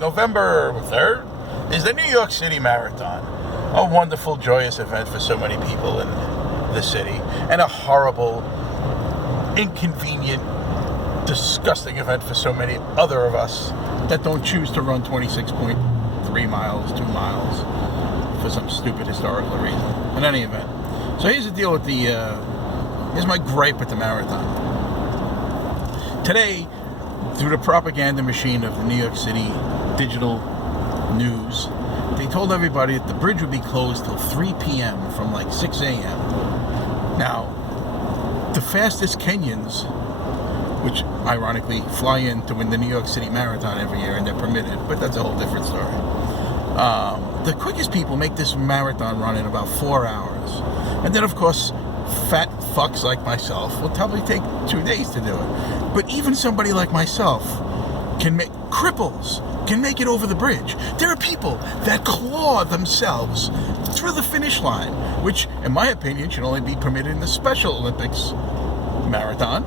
November 3rd, is the New York City Marathon. A wonderful, joyous event for so many people in the city, and a horrible, inconvenient, disgusting event for so many other of us that don't choose to run 26.3 miles, 2 miles, for some stupid historical reason. In any event. So here's the deal with here's my gripe with the marathon. Today, through the propaganda machine of the New York City digital news, they told everybody that the bridge would be closed till 3 p.m. from like 6 a.m. Now, the fastest Kenyans, which ironically fly in to win the New York City Marathon every year, and they're permitted, but that's a whole different story. The quickest people make this marathon run in about 4 hours. And then, of course, fat fucks like myself will probably take 2 days to do it. But even somebody like myself cripples can make it over the bridge. There are people that claw themselves through the finish line, which, in my opinion, should only be permitted in the Special Olympics marathon,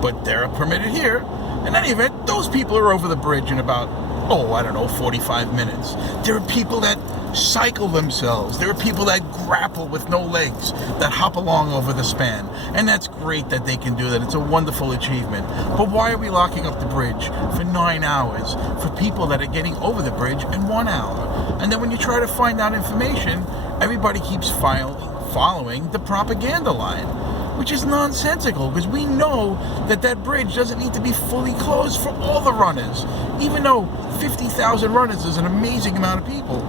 but they're permitted here. In any event, those people are over the bridge in about, 45 minutes. There are people that cycle themselves. There are people that grapple with no legs, that hop along over the span. And that's great that they can do that. It's a wonderful achievement. But why are we locking up the bridge for 9 hours for people that are getting over the bridge in 1 hour? And then when you try to find out information, everybody keeps following the propaganda line, which is nonsensical, because we know that bridge doesn't need to be fully closed for all the runners. Even though 50,000 runners is an amazing amount of people.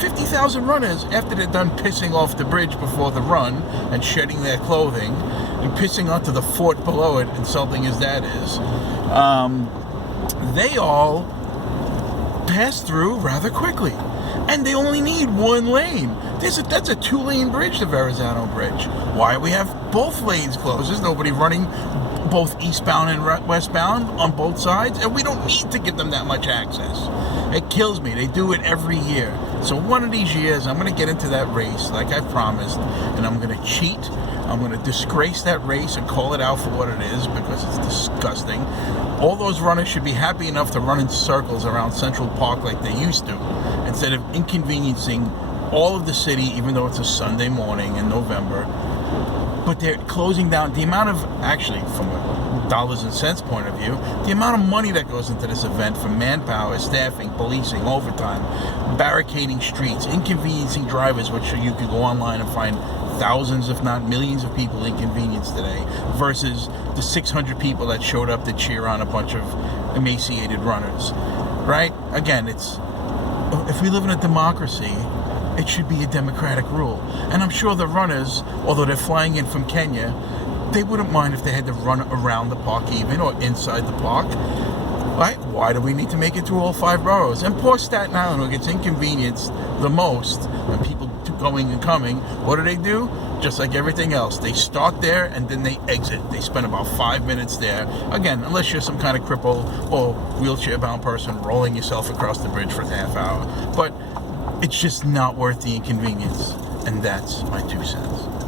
50,000 runners, after they're done pissing off the bridge before the run and shedding their clothing and pissing onto the fort below it, insulting as that is, they all pass through rather quickly. And they only need one lane. That's a 2-lane bridge, the Verrazano Bridge. Why we have both lanes closed? There's nobody running both eastbound and westbound on both sides, and we don't need to give them that much access. It kills me. They do it every year. So one of these years, I'm going to get into that race like I promised, and I'm going to cheat. I'm going to disgrace that race and call it out for what it is, because it's disgusting. All those runners should be happy enough to run in circles around Central Park like they used to, instead of inconveniencing all of the city, even though it's a Sunday morning in November. But they're closing down the amount of, actually, from a dollars and cents point of view, the amount of money that goes into this event for manpower, staffing, policing, overtime, barricading streets, inconveniencing drivers, which you could go online and find thousands, if not millions of people inconvenienced today, versus the 600 people that showed up to cheer on a bunch of emaciated runners, right? Again, if we live in a democracy, it should be a democratic rule. And I'm sure the runners, although they're flying in from Kenya, they wouldn't mind if they had to run around the park even, or inside the park. Right? Why do we need to make it through all 5 boroughs? And poor Staten Island, who gets inconvenienced the most, and people going and coming, what do? Just like everything else, they start there and then they exit. They spend about 5 minutes there. Again, unless you're some kind of cripple or wheelchair-bound person rolling yourself across the bridge for a half hour. But it's just not worth the inconvenience. And that's my 2 cents.